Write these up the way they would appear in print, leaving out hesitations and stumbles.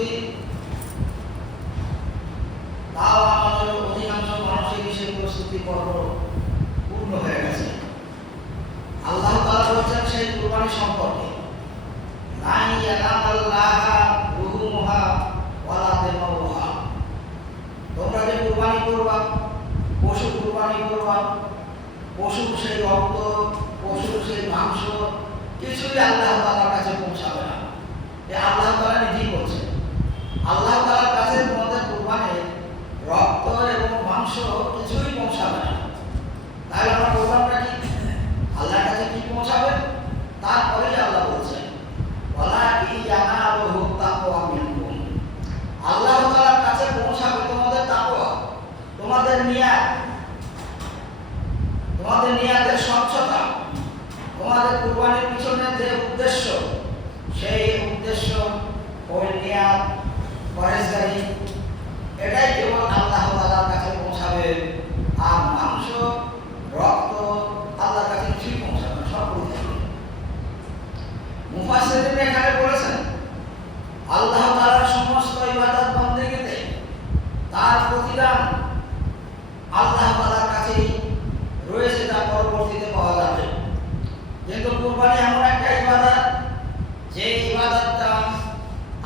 প্রস্তুতি, তাও আমাদের অধিকাংশ মানুষেরই সেই প্রস্তুতি পর্ব পূর্ণ হয়ে গেছে। আল্লাহ তাআলা বলছেন সেই কুরবানি সম্পর্কে, লা ইয়ানালাল্লাহা রুহুমুহা ওয়ালা দিমাউহা, তোমরা যে কুরবানি করবা, পশু কুরবানি করবা, পশুর সেই রক্ত, পশুর সেই মাংস কিছুই আল্লাহ তাআলার কাছে পৌঁছাবে না। এ আল্লাহ তাআলা নিজেই বলছেন। আল্লাহ তাআলার কাছে তোমাদের কুরবানির রক্ত এবং মাংস কিছুই পৌঁছাবে না। তাহলে আমরা কুরবানটা কি আল্লাহর কাছে কি পৌঁছাবে? তারপরেই আল্লাহ বলছেন, ওয়ালাকি ইয়ানালুহু তাকওয়া মিনকুম, আল্লাহ তাআলার কাছে পৌঁছাবে তোমাদের তাকওয়া, তোমাদের নিয়াত, তোমাদের নিয়াতের স্বচ্ছতা, তোমাদের কুরবানির পিছনে যে উদ্দেশ্য, সেই উদ্দেশ্য, ওই নিয়াত, পরেশগারি, এটাই কেবল আল্লাহ তাআলার কাছে পৌঁছাবে। আর মাংস, রক্ত আল্লাহর কাছে কিছুই পৌঁছাবে না, সব পড়ে যাবে। মুফাসসিরিন এখানে বলেছেন, আল্লাহ তাআলার সমস্ত ইবাদত বন্দেগীতে তার প্রতিদান আল্লাহ তাআলার কাছেই রয়েছে, তা পরবর্তীতে পাওয়া যাবে। কিন্তু কুরবানি এমন একটা ইবাদত, যে ইবাদতটা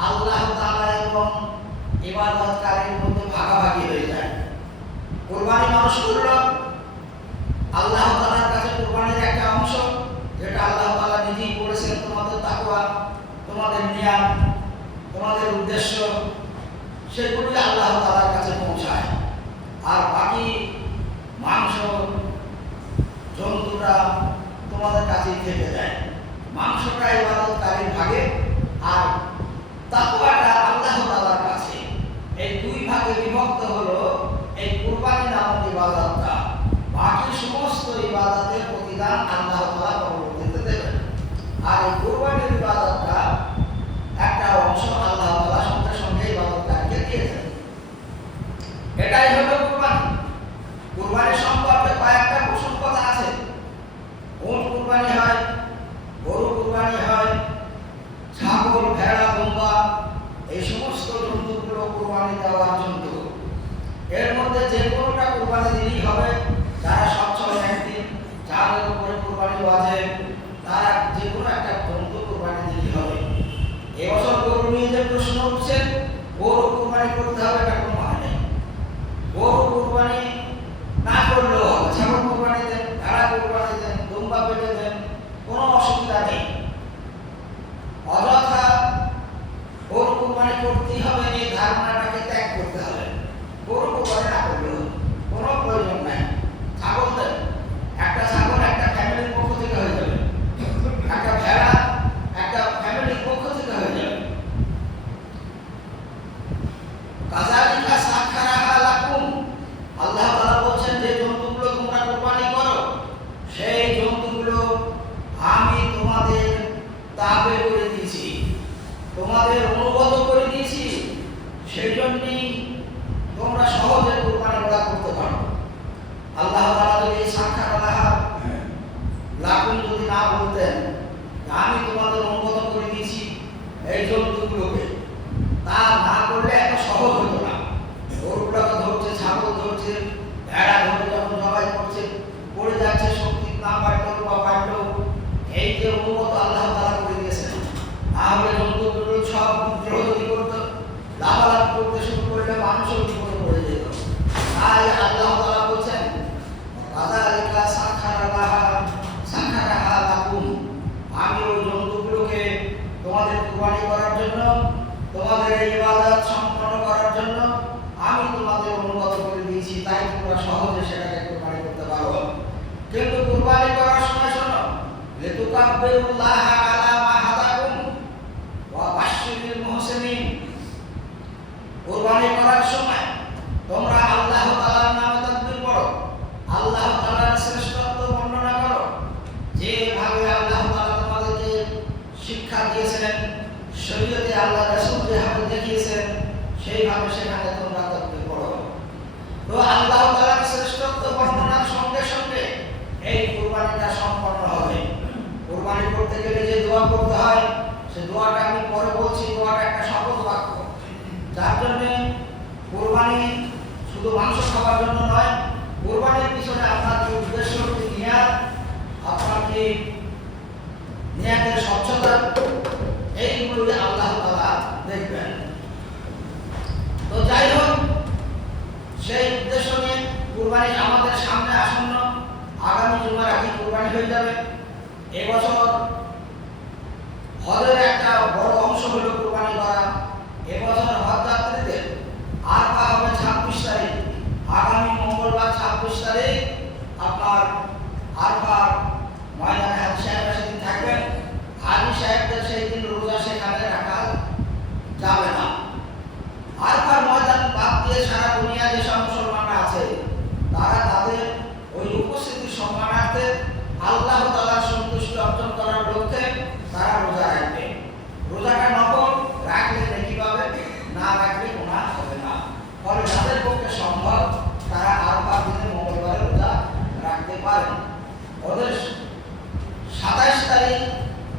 আল্লাহ তাআলা এবং ইবাদতকারীর মধ্যে ভাগাভাগি হয়ে যায়। কুরবানি মানুষ করল, আল্লাহ তাআলার কাছে কুরবানির একটা অংশ, যেটা আল্লাহ তাআলা নিজেই বলেছেন তোমাদের তাকওয়া, তোমাদের নিয়াত, তোমাদের উদ্দেশ্য, সেগুলি আল্লাহ তাআলার কাছে পৌঁছায়। আর বাকি মাংস, জন্তুরা তোমাদের কাছেই থেকে যায়। মাংসটা ইবাদতকারীর ভাগে, আর তাকওয়াটা আল্লাহ তাআলার কাছে। এই দুই ভাগে বিভক্ত হলো এই কুরবানি নামক ইবাদতটা। বাকি সমস্ত ইবাদতের প্রতিদান আল্লাহ তাআলা পরবর্তীতে দেবেন। আর এই কুরবানির ইবাদতটা একটা অংশ আল্লাহ তাআলা সঙ্গে সঙ্গে ইবাদতকারীকে দিয়েছেন। এটাই হলো কুরবানি। কুরবানি সম্পর্কে কয়েকটা কুসুম কথা আছে। উট কুরবানি হয়, গরু কুরবানি হয়, ছাগল, ভেড়া, দুম্বা, এই সমস্ত জন্তুগুলো কুরবানি দেওয়ার জন্তু। এর মধ্যে যে কোনোটা কুরবানি দিলেই হবে। যারা সচ্ছল ব্যক্তি, যাদের উপরে কুরবানি ওয়াজিব, তারা যে কোনো একটা জন্তু কুরবানি দিলেই হবে। এবছর গরু নিয়ে যে প্রশ্ন উঠছে, গরু কুরবানি করতে হবে এটা কোনো মানে নেই। গরু কুরবানি না করলেও হবে, ছাগল কুরবানি দেন, ভেড়া কুরবানি দেন, দুম্বা পেটে দেন, কোনো অসুবিধা নেই। অযথা গরু কুরবানি করতেই হবে এই ধারণাটাকে ত্যাগ করতে হবে। গরু কুরবানি না করলেও কোনো প্রয়োজন নাই। ছাগল দেন, একটা ছাগল একটা ফ্যামিলির পক্ষ থেকে হয়ে যাবে, একটা ভেড়া একটা ফ্যামিলির পক্ষ থেকে হয়ে যাবে। কাযালিকা সাখারাহা লাকুম, আল্লাহ তাআলা বলছেন যে জন্তুগুলো তোমরা কুরবানি করো, সেই জন্তুগুলো আমি তোমাদের তাবে করে দিয়েছি, তোমাদের অনুগত করে দিয়েছি। সেই জন্যই তোমরা সহজে কুরবানিটা করতে পারো। আল্লাহ তাআলা যদি এই সাখারাহা লাকুম যদি না বলতেন, আমি তোমাদের অনুগত করে দিয়েছি এই জন্তুগুলোকে, তা না করলে এত সহজ হতো না। গরুগুলোকে ধরছে, ছাগল ধরছে, ভেড়া ধরে যখন জবাই করছে, পড়ে যাচ্ছে, শক্তি না পারলো বা পারলো, এই যে অনুগত আল্লাহ তাআলা করে দিয়েছেন। তাহলে জন্তুগুলো সব বিদ্রোহ যদি করতো, লাফালাফি করতে শুরু করলে মানুষের বিপদে পড়ে যেত। তাই আল্লাহ তাআলা বলছেন, কাযালিকা সাখারাহা লাকুম, আমি ওই জন্তুগুলোকে তোমাদের কুরবানি করার জন্য, তোমাদের এই ইবাদত সম্পন্ন করার জন্য আমি তোমাদের অনুগত করে দিয়েছি। তাই তোমরা সহজে সেটাকে কুরবানি করতে পারো। কিন্তু কুরবানি করার সময় শোনো, লিতুকাব্বিরুল্লাহা আলা মা হাদাকুম ওয়া বাশশিরিল মুহসিনিন, কুরবানি করার সময় তোমরা আল্লাহ তাআলার নামে তাকবীর পড়ো, আল্লাহ তাআলার শ্রেষ্ঠত্ব বর্ণনা করো। যেভাবে আল্লাহ তাআলা তোমাদেরকে শিক্ষা দিয়েছেন, শরীয়তে আল্লাহ রাসূল যেভাবে দেখিয়েছেন, সেইভাবে সেখানে তোমরা তাকবীর পড়ো। তো আল্লাহ তাআলার শ্রেষ্ঠত্ব বর্ণনার সঙ্গে সঙ্গে এই কুরবানিটা সম্পন্ন হবে। কুরবানি করতে গেলে যে দোয়া করতে হয়, সে দোয়াটা আমি পরে বলছি। দোয়াটা একটা শপথ বাক্য, যার জন্যে কোরবানি শুধু মাংস খাওয়ার জন্য নয়, কোরবানির পিছনে আপনার কি উদ্দেশ্য, কি নিয়াত, আপনার কি নিয়াতের স্বচ্ছতা, এইগুলোই আল্লাহ তাআলা দেখবেন। তো যাই হোক, সেই উদ্দেশ্য নিয়ে কোরবানি আমাদের সামনে আসন্ন, আগামী জুমার আগে কোরবানি হয়ে যাবে। এবছর হজের একটা বড় অংশ হলো কোরবানি করা। এবছর হজ যাত্রীদের আরফা হবে 26 তারিখ, আগামী মঙ্গলবার 26 তারিখ আপনার আরফার ময়দানে হাজী সাহেবরা সেদিন থাকবেন। হাজী সাহেবদের সেই দিন রোজা সেখানে রাখা যাবে না। আরফার ময়দান বাদ দিয়ে সারা দুনিয়া যেসব মুসলমানরা আছে তারা তাদের ওই উপস্থিতির সম্মানার্থে আল্লাহ তাআলার সন্তুষ্টি অর্জন করার লক্ষ্যে তারা রোজা রাখবে। রোজাটা নফল, রাখলে নেকি পাবে, না রাখলে গুনাহ হবে না। ফলে যাদের পক্ষে সম্ভব তারা আরফার দিনে মঙ্গলবারে রোজা রাখতে পারেন। ওদের 27 তারিখ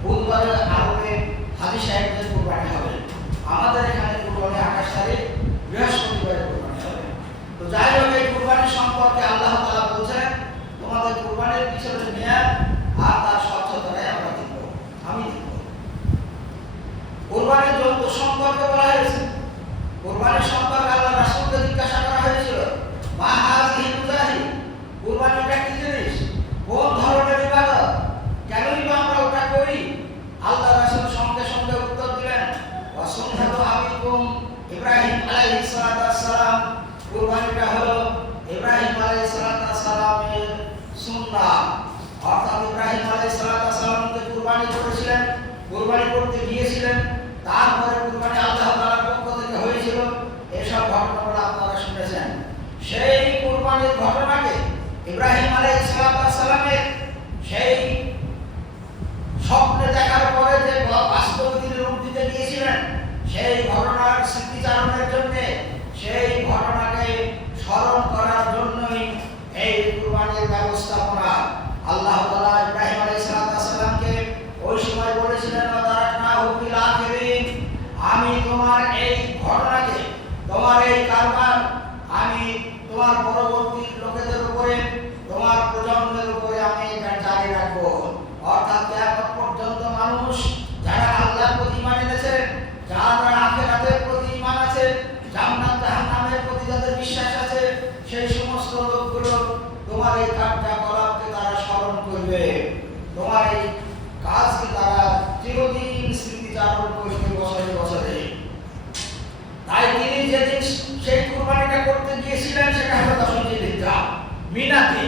বুধবারে আরবে হাজী সাহেবদের কোরবানি হবে। আমাদের এখানে কোরবানি 28 তারিখ বৃহস্পতিবারে কোরবানি হবে। তো যাই হোক, এই কোরবানি সম্পর্কে আল্লাহ তাআলা বলছেন, তোমাদের কোরবানির পিছনে নিয়াত আর তার স্বচ্ছতায় আমরা দিব, আমি দিব। কোরবানির জন্তু সম্পর্কে বলা হয়েছে, কোরবানির সম্পর্কে আল্লাহ রাসূলকে জিজ্ঞাসা করা হয়েছিল, মা হাযিহি মুজাহি, কোরবানিটা কি জিনিস, কোন ধরনের ইবাদত, কেনই বা আমরা ওটা করি? আল্লাহ রাসূল সঙ্গে সঙ্গে উত্তর দিলেন, ওয়া সুন্নাতু আবিকুম ইব্রাহিম আলাইহিস সালাতু ওয়াস সালাম, কোরবানিটা হলো ইব্রাহিম আলাইহিস সালাতু ওয়াস সালামের সুন্নাহ। অর্থাৎ ইব্রাহিম আলাইহিস সালাতু ওয়াস সালামকে কোরবানি করেছিলেন, কোরবানি করতে গিয়েছিলেন, তারপরে কোরবানি আল্লাহ তাআলার পক্ষ থেকে হয়েছিল। এসব ঘটনাগুলো আপনারা শুনেছেন। সেই কোরবানির ঘটনাকে ইব্রাহিম আলাইহিস সালাতু ওয়াস সালামের সেই স্বপ্নে দেখার পরে যে বাস্তবে তিনি রূপ দিতে গিয়েছিলেন, সেই ঘটনার স্মৃতিচারণের জন্য, সেই ঘটনাকে স্মরণ করার জন্যই এই কুরবানির ব্যবস্থাপনা। আল্লাহ তাআলা ইব্রাহিম আলাইহিস সালামকে ওই সময় বলেছিলেন, ওয়াতারাকনাহু ফিল আখিরিন, আমি তোমার এই ঘটনাকে, তোমার এই কারবার আমি তোমার পরবর্তী লোকেদের উপরে, তোমার প্রজন্মের উপরে আমি এটা জারি রাখবো। অর্থাৎ কিয়ামত পর্যন্ত মানুষ যারা আল্লাহর প্রতি ঈমান এনেছে, যারা আখিরাতের প্রতি ঈমান আছে, জান্নাত জাহান্নামের প্রতি যাদের বিশ্বাস আছে, সেই সমস্ত লোকগুলো তোমার এই কার্যকলাপকে তারা স্মরণ করবে, তোমার এই কাজকে তারা চিরদিন স্মৃতিচারণ করবে বছরে বছরে। তাই তিনি যেদিন সেই কুরবানিটা করতে গিয়েছিলেন সেটা হলো 10 জিলহিজ্জা মিনাতে।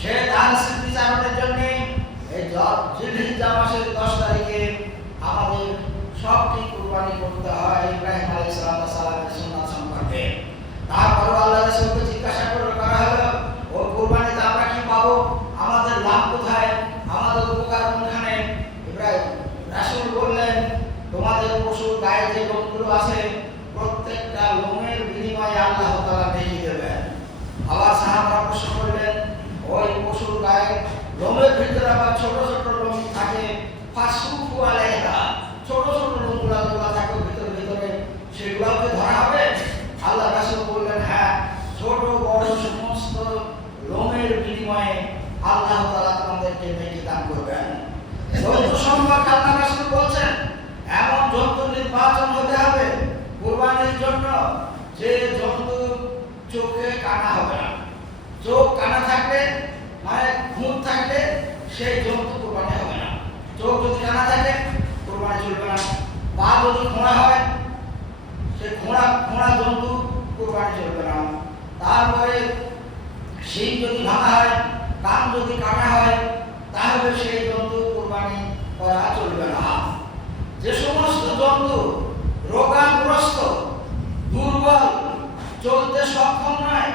সে তার স্মৃতিচারণের জন্য এই জিলহিজ্জা মাসের 10 তারিখে আমাদের সবটি কুরবানি করতে হয় ইব্রাহিম আলাইহিস সালামের সুন্নাত সম্পর্কে। তারপর আল্লাহ রাসূলকে জিজ্ঞাসা করা হলো, ও কুরবানিতে আমরা কি পাবো, আমাদের লাভ কোথায়, আমাদের উপকার কোনখানে? ইব্রাহিম রাসূল বললেন, তোমাদের পশুর গায়ে যে লোমগুলো আছে প্রত্যেকটা লোমের বিনিময়ে আল্লাহ তাআলা নেকি দেবেন। আবার সাহাবারা প্রশ্ন করলেন, ওই পশুর গায়ে লোমের ভিতরে আবার ছোট ছোট লোম থাকে, ফাসুফু আলাইহা, ছোট ছোট লোমগুলো থাকে ভিতরে ভিতরে, সেগুলোকে ধরা হবে? আল্লাহ রাসূল বললেন, হ্যাঁ, ছোট বড় সমস্ত লোমের বিনিময়ে আল্লাহ তাআলা তোমাদেরকে নেকি দান করবেন। জন্তু সম্পর্কে আল্লাহ রাসূল বলছেন, এমন জন্তু নির্বাচন হতে হবে কুরবানির জন্য যে জন্তু চোখে কানা হবে না। চোখ কানা থাকলে, মানে মুখ থাকলে সেই জন্তু কুরবানি হবে না। চোখ যদি কানা থাকে কুরবানি চলবে না। পা যদি খোঁড়া হয়, সেই খোঁড়া জন্তু কুরবানি চলবে না। তারপরে শিং যদি ভাঙা হয়, কান যদি কাটা হয়, তাহলে সেই জন্তু কুরবানি করা চলবে না। যে সমস্ত জন্তু রোগাগ্রস্ত, দুর্বল, চলতে সক্ষম নয়,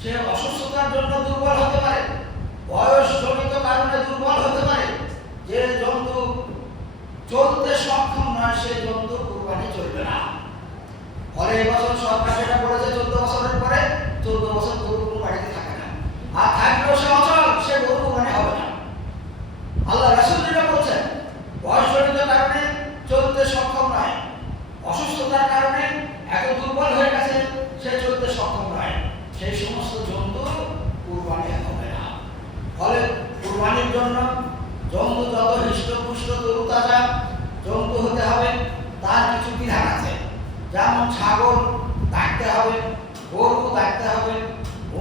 সে অসুস্থতার জন্য দুর্বল হতে পারে, বয়সজনিত কারণে দুর্বল হতে পারে, যে জন্তু চলতে সক্ষম নয় সেই জন্তু কুরবানি চলবে না। ফলে এবছর সরকার যেটা বলেছে 14 বছরের পরে 14 বছর গরু কোনো বাড়িতে থাকে না, আর থাকলেও সে অচল, সে গরু কুরবানি হবে না। আল্লাহ রাসূল যেটা বলছেন, বয়সজনিত কারণে চলতে সক্ষম নয়, অসুস্থতার কারণে এত সেই সমস্ত জন্তু কুরবানি হবে না। ফলে কুরবানির জন্য জন্তু যত হৃষ্টপুষ্ট তরুতাজা জন্তু হতে হবে তার কিছু বিধান আছে। যেমন ছাগল রাখতে হবে, গরু রাখতে হবে,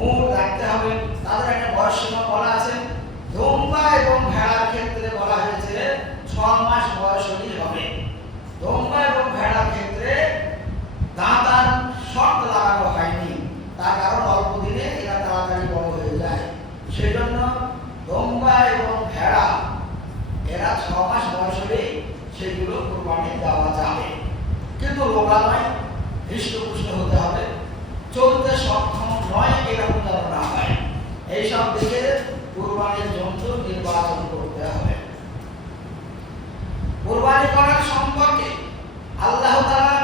উট রাখতে হবে, তাদের একটা বয়সসীমা বলা আছে। ধুমপা এবং ভেড়ার ক্ষেত্রে বলা হয়েছে 6 মাস বয়স হলেই হবে। ধুমপা এবং ভেড়ার ক্ষেত্রে দাঁতার শর্ত লাগানো হয়নি, তার কারণ অল্প দিনে এরা তাড়াতাড়ি বড় হয়ে যায়। সেই জন্য ধুমপা এবং ভেড়া এরা 6 মাস বয়স হলেই সেগুলো কুরবানি দেওয়া যাবে। কিন্তু রোগা নয়, হৃষ্টপুষ্ট হতে হবে, চলতে সক্ষম নয়, এরকম যেন না হয়। এইসব দিকে কুরবানির জন্তু নির্বাচন করতে হবে। কুরবানি করার সম্পর্কে আল্লাহ তাআলা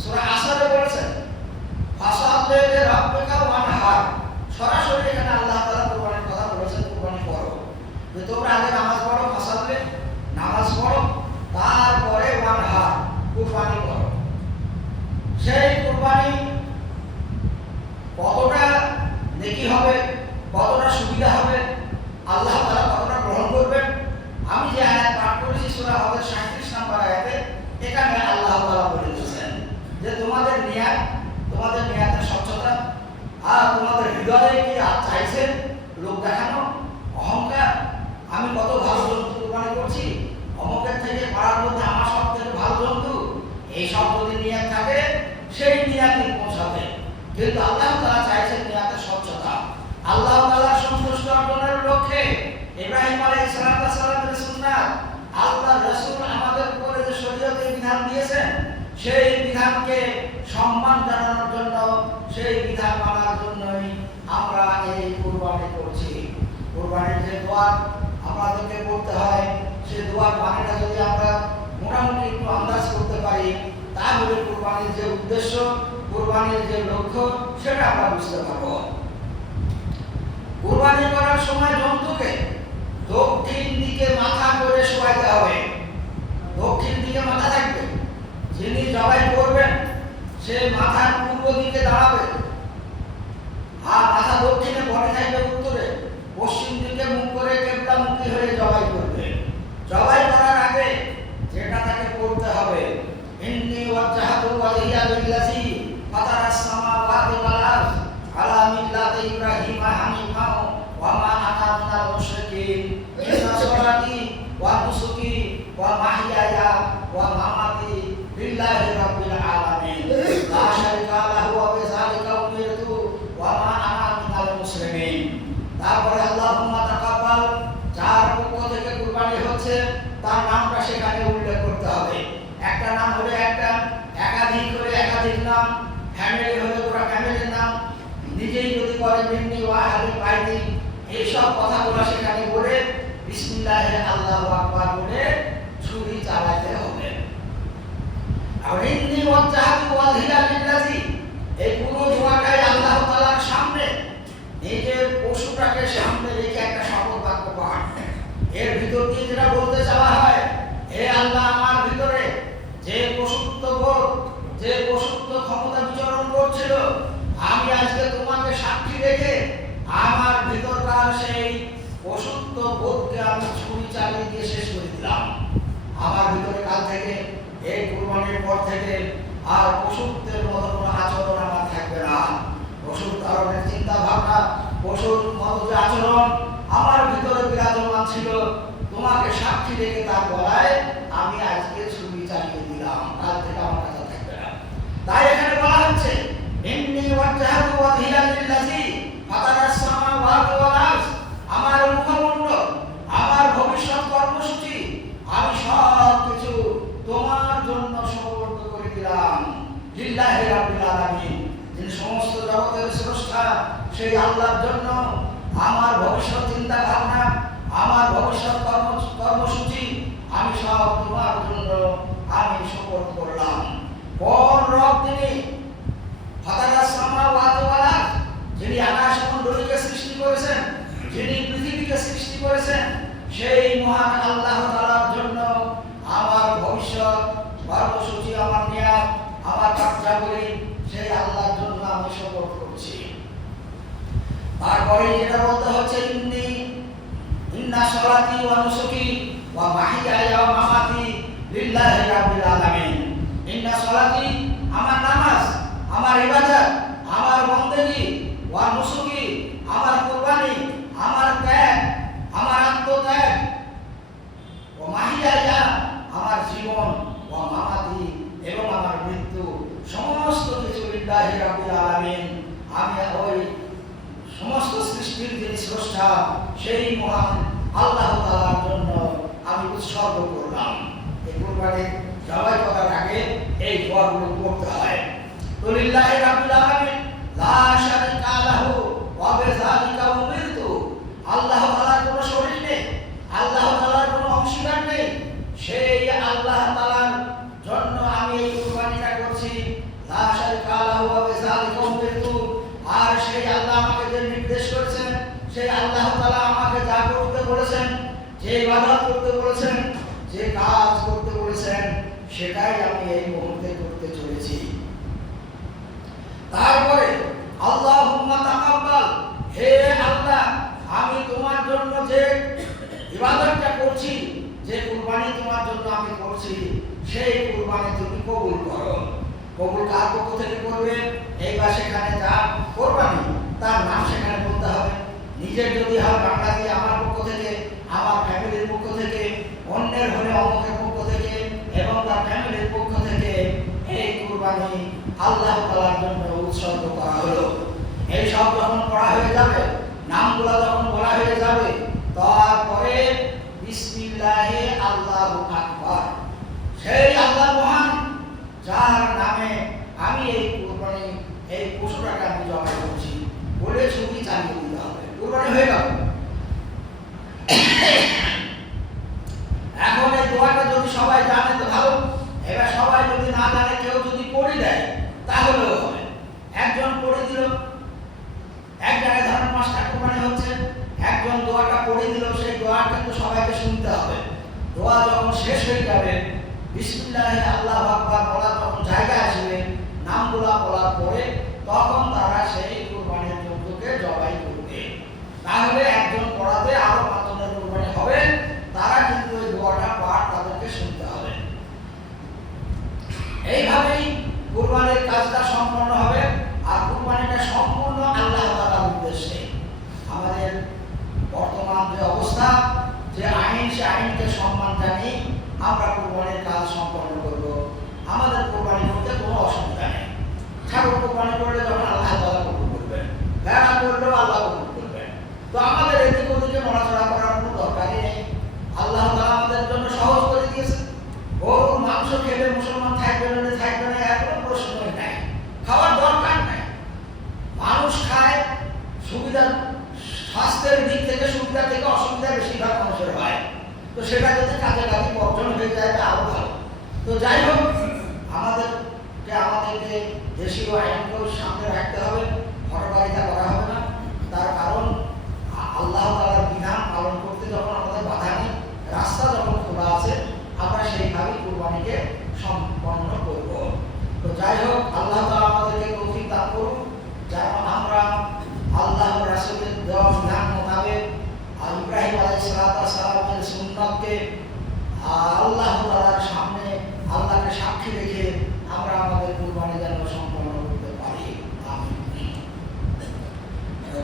সূরা আসরে বলেছেন, ফাসাল্লি লিরাব্বিকা ওয়ানহার। সরাসরি এখানে আল্লাহ তাআলা কুরবানির কথা বলেছেন, কুরবানি করো। যে তোমরা আগে নামাজ পড়ো, ফাসাল্লি নামাজ পড়ো, তারপরে ওয়ানহার কুরবানি করো। সেই কুরবানি কতটা নেকি হবে, কতটা সুবিধা হবে, আল্লাহ তাআলা কতটা গ্রহণ করবেন। আমি যে আয়াত পাঠ করেছি সূরা হজের 37 নম্বর আয়াতে, এখানে আল্লাহ তাআলা বলে দিয়েছেন যে তোমাদের নিয়াতের স্বচ্ছতা আর তোমাদের হৃদয়ে কি চাইছেন লোক দেখানো, অহংকার, আমি কত ভালো জন্তু কুরবানি করছি, অমুকের থেকে পাড়ার মধ্যে আমার সব থেকে ভালো জন্তু, এই সব যদি নিয়াত থাকে সেই নিয়াতে পৌঁছাবে। কিন্তু আল্লাহ তাআলা চাইছেন নিয়াতের স্বচ্ছতা। আল্লাহ তাআলার সন্তুষ্টি অর্জনের লক্ষ্যে ইব্রাহিম আলাইহিস সালামের সুন্নাত, আল্লাহর রাসূল আমাদের উপরে যে শরীয়তের বিধান দিয়েছেন সেই বিধানকে সম্মান জানানোর জন্য, সেই বিধান মানার জন্যই আমরা এই কুরবানি করছি। কুরবানির যে দোয়া আমাদেরকে করতে হয়, সেই দোয়ার মানেটা যদি আমরা মোটামুটি একটু আন্দাজ করতে পারি, তাহলে কুরবানির যে উদ্দেশ্য, কুরবানির যে লক্ষ্য, সেটা আমরা বুঝতে পারবো। কুরবানি করার সময় জন্তুকে দক্ষিণ দিকে মাথা করে শোয়াইতে হবে। দক্ষিণ দিকে মাথা থাকবে, যিনি জবাই করবেন সে মাথার পূর্ব দিকে দাঁড়াবে, আর মাথা দক্ষিণে, বডি থাকবে উত্তরে, পশ্চিম দিকে মুখ করে কিবলামুখী হয়ে জবাই করবে। জবাই করার আগে যেটা তাকে করতে হবে, ইন্নী ওয়াজজাহতু ওয়াজহিয়া লিল্লাযী ফাতারাস সামাওয়াতি ওয়াল আরদ আলা মিল্লাতি ইব্রাহিম হানিফাও ওয়া মা আনা মিনাল মুশরিকিন ইন্না সলাতি ওয়া নুসুকি ওয়া মাহইয়ায়া ওয়া মামাতি লিল্লাহি রাব্বিল আলামিন লা শারীকা লাহু ওয়া বিযালিকা উমিরতু ওয়া মা আনা মিনাল মুসলিমিন। তারপরে আল্লাহুম্মা তাকাব্বাল, যার পক্ষ থেকে কুরবানি হচ্ছে তার নামটা সেখানে উল্লেখ করতে হবে। একটা নাম হলে একটা, একাধিক হলে একাধিক নাম, ফ্যামিলি হলে পুরো ফ্যামিলির নাম, নিজেই যদি করে মিন্নি ওয়া আহলি বাইতি, এইসব কথাগুলো সেখানে বলে বিসমিল্লাহি আল্লাহু আকবার বলে ছুরি চালাতে হবে। আর ইন্নী ওয়াজজাহতু ওয়াজহিয়া লিল্লাযী, এই পুরো দোয়াটাই আল্লাহ তাআলার সামনে, নিজের পশুটাকে সামনে রেখে একটা শপথ বাক্য পাঠ। এর ভিতর দিয়ে যেটা বলতে চাওয়া হয়, হে আল্লাহ, আমার ভিতরে যে পশুত্ব বোধ, যে পশুত্ব ক্ষমতা বিচরণ করছিল, আমি আজকে তোমাকে সাক্ষী রেখে আমার ভিতরকার সেই পশুত্ব বোধকে আমি ছুরি চালিয়ে দিয়ে শেষ করে দিলাম। আমার ভিতরে কাল থেকে, এই কুরবানির পর থেকে আর পশুত্বের মতো কোনো আচরণ আমার থাকবে না। পশুর ধরনের চিন্তা ভাবনা, পশুর মতো যে আচরণ আমার ভিতরে বিরাজমান ছিল, তোমাকে সাক্ষী রেখে তার গলায় আমি আজকে ছুরি চালিয়ে দিলাম, কাল থেকে আমার কাছে থাকবে না। তাই এখানে বলা হচ্ছে ইন্নী ওয়াজজাহতু ওয়াজহিয়া লিল্লাযী ফাতারাস সামাওয়াতি ওয়াল আরদ, আমার মুখমণ্ডল, আমার ভবিষ্যৎ কর্মসূচি আমি সব কিছু তোমার জন্য সমর্পিত করে দিলাম। লিল্লাহি রাব্বিল আলামিন, যিনি সমস্ত জগতের স্রষ্টা, সেই আল্লাহর জন্য আমার ভবিষ্যৎ চিন্তা ভাবনা, আমার ভবিষ্যৎ কর্মসূচি আমি সব তোমার জন্য আমি সমর্পণ করলাম। কোন রব তিনি? ফাতারাস সামাওয়াতি ওয়াল আরদ, যিনি আকাশমণ্ডলীকে সৃষ্টি করেছেন, যিনি পৃথিবীকে সৃষ্টি করেছেন, সেই মহান আল্লাহ তাআলার জন্য আমার ভবিষ্যৎ কর্মসূচি, আমার নিয়াত, আমার কার্যাবলী সেই আল্লাহর জন্য আমি সমর্পণ করছি। তারপরে যেটা বলতে হচ্ছে ইন্না সলাতি ওয়া নুসুকি ওয়া মাহিয়ায়া ওয়া মামাতি লিল্লাহি রাব্বিল আলামিন। ইন্না সলাতি আমার নামাজ, আমার ইবাদত, আমার বন্দেগী, ওয়া নুসুকি আমার কুরবানি, আমার ত্যাগ, আমার আত্মত্যাগ, ওয়া মাহিয়ায়া আমার জীবন, ওয়া মামাতি এবং আমার মৃত্যু, সমস্ত কিছু লিল্লাহি রাব্বিল আলামিন, আমি ওই সমস্ত সৃষ্টির যিনি স্রষ্টা সেই মহান আল্লাহ তাআলার জন্য আমি উৎসর্গ করলাম। এই কুরবানি জবাই করার আগে এই দোয়াগুলো পড়তে হয়। তো লিল্লাহি রাব্বিল আলামিন লা শারীকা লাহু ওয়া বিযালিকা উমিরতু। আল্লাহ তাআলার কোনো শরীক নেই, আল্লাহ তাআলার কোনো অংশীদার নেই, সেই আল্লাহ তাআলার জন্য আমি এই কুরবানিটা করছি। লা শারীকা লাহু ওয়া বিযালিকা উমিরতু। আর সেই আল্লাহ আমাকে যে নির্দেশ করেছেন, সেই আল্লাহ তাআলা আমাকে যা করতে বলেছেন, যে ইবাদত করতে বলেছেন, যে কাজ করতে বলেছেন, সেটাই আমি এই মুহূর্তে করতে চলেছি। তারপরে আল্লাহুম্মা তাকাব্বাল, হে আল্লাহ আমি তোমার জন্য যে ইবাদতটা করছি, যে কুরবানি তোমার জন্য আমি করছি, সেই কুরবানি তুমি কবুল করো। কবুল কার পক্ষ থেকে করবে? এইবার সেখানে যা কোরবানি তার নাম সেখানে বলতে হবে। নিজের যদি হয় বাংলা দিয়ে আমার পক্ষ থেকে, আমার ফ্যামিলির পক্ষ থেকে, অন্যের হলে অমুকের পক্ষ থেকে এবং তার ফ্যামিলির পক্ষ থেকে এই কুরবানি আল্লাহ তাআলার জন্য উৎসর্গ করা হলো। এই সব যখন পড়া হয়ে যাবে, নামগুলো যখন বলা হয়ে যাবে, তারপরে বিসমিল্লাহি আল্লাহু আকবার, সেই আল্লাহ মহান যার নামে আমি এই কুরবানি, এই পশুটাকে আমি জবাই করছি বলে ছবি চালিয়ে দিতে হবে। কুরবানি হয়ে গেল। এখন এই দোয়াটা যদি সবাই জানে তো ভালো, এবার সবাই যদি না জানে, কেউ যদি পড়ে দেয় তাহলেও হবে। একজন পড়ে দিল, এক জায়গায় ধরেন 5টা কুরবানি হচ্ছে, একজন দোয়াটা পড়ে দিল, সেই দোয়া কিন্তু সবাইকে শুনতে হবে। দোয়া যখন শেষ হয়ে যাবে, বিসমিল্লাহি আল্লাহু আকবার বলা যখন জায়গা আসবে, নামগুলা বলার পরে তখন তারা সেই কুরবানির জন্তুকে জবাই করবে। তাহলে একজন পড়াতে আরো 5 জনের কুরবানি হবে, তারা কিন্তু এই দোয়াটা পাঠ তাদেরকে শুনতে হবে। এইভাবেই কুরবানির কাজটা সম্পন্ন হবে। আর কুরবানিটা সম্পূর্ণ আল্লাহ তাআলার উদ্দেশ্যে। আমাদের বর্তমান যে অবস্থা, যে আইন, সে আইনকে সম্মান জানিয়ে আমরা কুরবানির কাজ সম্পন্ন করব। আমাদের কুরবানি করতে কোনো অসুবিধা নেই। ছাগল কুরবানি করলে যখন আল্লাহ তাআলা কবুল করবেন, ভেড়া করলেও আল্লাহ কবুল করবেন। তো আমাদের এদিক ওদিকে নড়াচড়া করার কোনো দরকারই নেই। আল্লাহ তাআলা আমাদের জন্য সহজ করে দিয়েছে। গরুর মাংস খেলে মুসলমান থাকবে না থাকবে না এর কোনো প্রশ্নই নাই, খাওয়ার দরকার নাই। মানুষ খায় সুবিধা, স্বাস্থ্যের দিক থেকে সুবিধা থেকে অসুবিধা বেশিরভাগ মানুষের হয়। তো সেটা যদি কাজে কাজে বর্জন হয়ে যায় তা আরো ভালো। তো যাই হোক, আমাদেরকে দেশীয় আইনকেও সামনে রাখতে হবে।